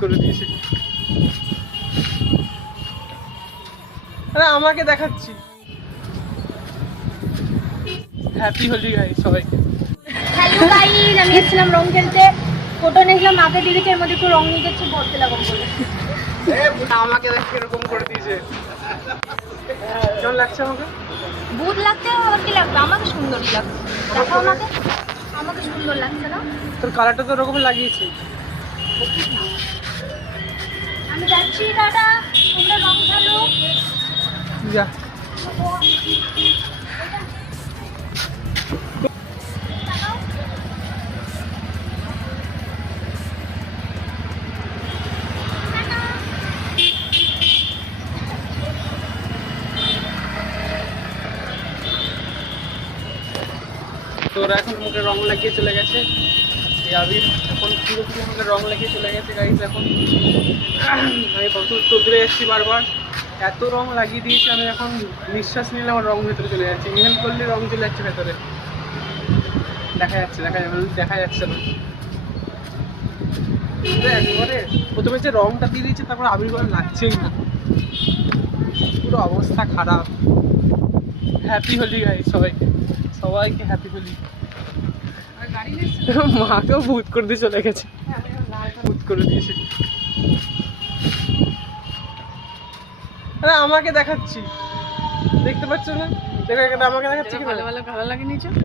করে দিয়েছে। আরে আমাকে দেখাচ্ছি। হ্যাপি হোলি গাইস সবাইকে। হ্যালো গাইস, আমি এসেছিলাম রং খেলতে। ফটো নিয়েছিলাম, মাকে দিদিকে এর মধ্যে একটু রং নিয়ে যাচ্ছি ভরতে লাগাম বলে। আমাকে দেখ এরকম করে দিয়েছে। কেমন লাগছে আমাকে? ভূত লাগতে আবার কি লাগবে? আমাকে সুন্দর লাগছে। দেখো আমাকে, আমাকে সুন্দর লাগছে না? তোর কালারটা তো ওরকম লাগিয়েছি। আমি যাচ্ছি, টাটা। তোমরা রং খেলো। যা। তোরা এখন মুখে রং লাগিয়ে চলে গেছে। এই আবির এখন পুরোপুরি আমাকে রং লাগিয়ে চলে গেছে গাইস। এখন আমি কত তোদরে এসেছি বারবার, এত রং লাগিয়ে দিয়েছি আমি এখন নিঃশ্বাস নিলে আমার রং ভেতরে চলে যাচ্ছে। ইনহেল করলে রং চলে যাচ্ছে ভেতরে। দেখা যাচ্ছে না একবারে প্রথমে যে রংটা দিয়ে দিয়েছে তারপর আবির করে লাগছেই না, পুরো অবস্থা খারাপ। হ্যাপি হোলি গাইস সবাইকে হ্যাপি হোলি। মাকেও ভূত করে দিয়ে চলে গেছে, ভূত করে দিয়েছে। আরে আমাকে দেখাচ্ছি, দেখতে পাচ্ছ না? দেখো এখানে আমাকে দেখাচ্ছি। ভালো ভালো ভালো লাগে নিচে।